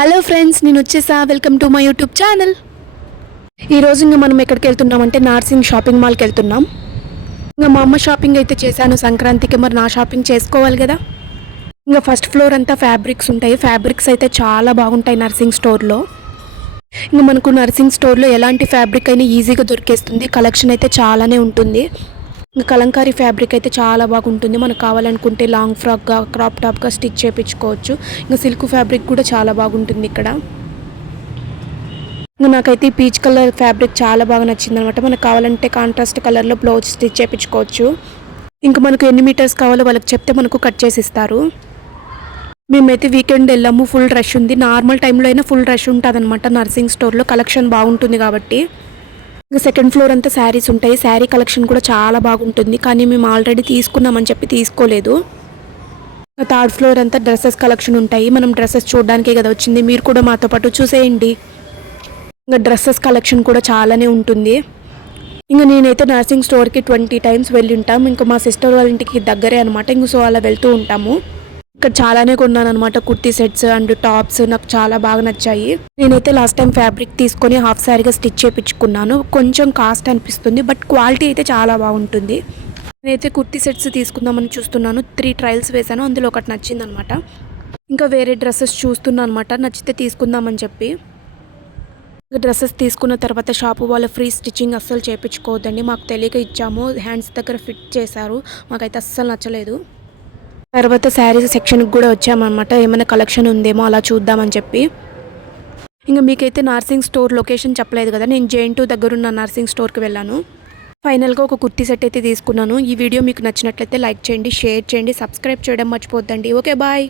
Hello friends, నేను వచ్చేసా. Welcome to my YouTube channel. ఈరోజు ఇంకా మనం ఎక్కడికి వెళ్తున్నామంటే నార్సింగ్ షాపింగ్ మాల్కి వెళ్తున్నాం. ఇంకా మా అమ్మ షాపింగ్ అయితే చేశాను సంక్రాంతికి, మరి నా షాపింగ్ చేసుకోవాలి కదా. ఇంకా ఫస్ట్ ఫ్లోర్ అంతా ఫ్యాబ్రిక్స్ ఉంటాయి. ఫ్యాబ్రిక్స్ అయితే చాలా బాగుంటాయి నర్సింగ్ స్టోర్లో. ఇంకా మనకు నర్సింగ్ స్టోర్లో ఎలాంటి ఫ్యాబ్రిక్ అయినా ఈజీగా దొరికేస్తుంది. కలెక్షన్ అయితే చాలానే ఉంటుంది. ఇంకా కలంకారీ ఫ్యాబ్రిక్ అయితే చాలా బాగుంటుంది. మనకు కావాలనుకుంటే లాంగ్ ఫ్రాక్గా, క్రాప్ టాప్గా స్టిచ్ చేయించుకోవచ్చు. ఇంకా సిల్క్ ఫ్యాబ్రిక్ కూడా చాలా బాగుంటుంది ఇక్కడ. ఇంకా నాకైతే ఈ పీచ్ కలర్ ఫ్యాబ్రిక్ చాలా బాగా నచ్చింది అనమాట. మనకు కావాలంటే కాంట్రాస్ట్ కలర్లో బ్లౌజ్ స్టిచ్ చేయించుకోవచ్చు. ఇంకా మనకు ఎన్ని మీటర్స్ కావాలో వాళ్ళకి చెప్తే మనకు కట్ చేసి ఇస్తారు. మేమైతే వీకెండ్ వెళ్ళాము. ఫుల్ రష్ ఉంది. నార్మల్ టైంలో అయినా ఫుల్ రష్ ఉంటుంది అనమాట నర్సింగ్ స్టోర్లో. కలెక్షన్ బాగుంటుంది కాబట్టి. ఇంకా సెకండ్ ఫ్లోర్ అంతా శారీస్ ఉంటాయి. శారీ కలెక్షన్ కూడా చాలా బాగుంటుంది. కానీ మేము ఆల్రెడీ తీసుకున్నామని చెప్పి తీసుకోలేదు. థర్డ్ ఫ్లోర్ అంతా డ్రెస్సెస్ కలెక్షన్ ఉంటాయి. మనం డ్రెస్సెస్ చూడడానికే కదా వచ్చింది. మీరు కూడా మాతో పాటు చూసేయండి. ఇంకా డ్రెస్సెస్ కలెక్షన్ కూడా చాలానే ఉంటుంది. ఇంకా నేనైతే నర్సింగ్ స్టోర్కి 20 టైమ్స్ వెళ్ళి ఉంటాం. ఇంకా మా సిస్టర్ వాళ్ళ ఇంటికి దగ్గరే అనమాట. ఇంక సో అలా వెళ్తూ ఉంటాము. ఇక్కడ చాలానే కొన్నాను అనమాట. కుర్తీ సెట్స్ అండ్ టాప్స్ నాకు చాలా బాగా నచ్చాయి. నేనైతే లాస్ట్ టైం ఫ్యాబ్రిక్ తీసుకొని హాఫ్ శారీగా స్టిచ్ చేయించుకున్నాను. కొంచెం కాస్ట్ అనిపిస్తుంది, బట్ క్వాలిటీ అయితే చాలా బాగుంటుంది. నేనైతే కుర్తీ సెట్స్ తీసుకుందామని చూస్తున్నాను. 3 ట్రయల్స్ వేసాను. అందులో ఒకటి నచ్చింది అనమాట. ఇంకా వేరే డ్రెస్సెస్ చూస్తున్నాను అనమాట. నచ్చితే తీసుకుందామని చెప్పి. డ్రెస్సెస్ తీసుకున్న తర్వాత షాపు వాళ్ళు ఫ్రీ స్టిచ్చింగ్ అస్సలు చేయించుకోవద్దండి. మాకు తెలియక ఇచ్చాము. హ్యాండ్స్ దగ్గర ఫిట్ చేశారు. మాకైతే అస్సలు నచ్చలేదు. తర్వాత శారీస్ సెక్షన్కి కూడా వచ్చామన్నమాట. ఏమైనా కలెక్షన్ ఉందేమో అలా చూద్దామని చెప్పి. ఇంకా మీకైతే నర్సింగ్ స్టోర్ లొకేషన్ చెప్పలేదు కదా. నేను JN2 దగ్గర ఉన్న నర్సింగ్ స్టోర్కి వెళ్ళాను. ఫైనల్గా ఒక కుర్తీ సెట్ అయితే తీసుకున్నాను. ఈ వీడియో మీకు నచ్చినట్లయితే లైక్ చేయండి, షేర్ చేయండి, సబ్స్క్రైబ్ చేయడం మర్చిపోద్దండి. Okay, bye.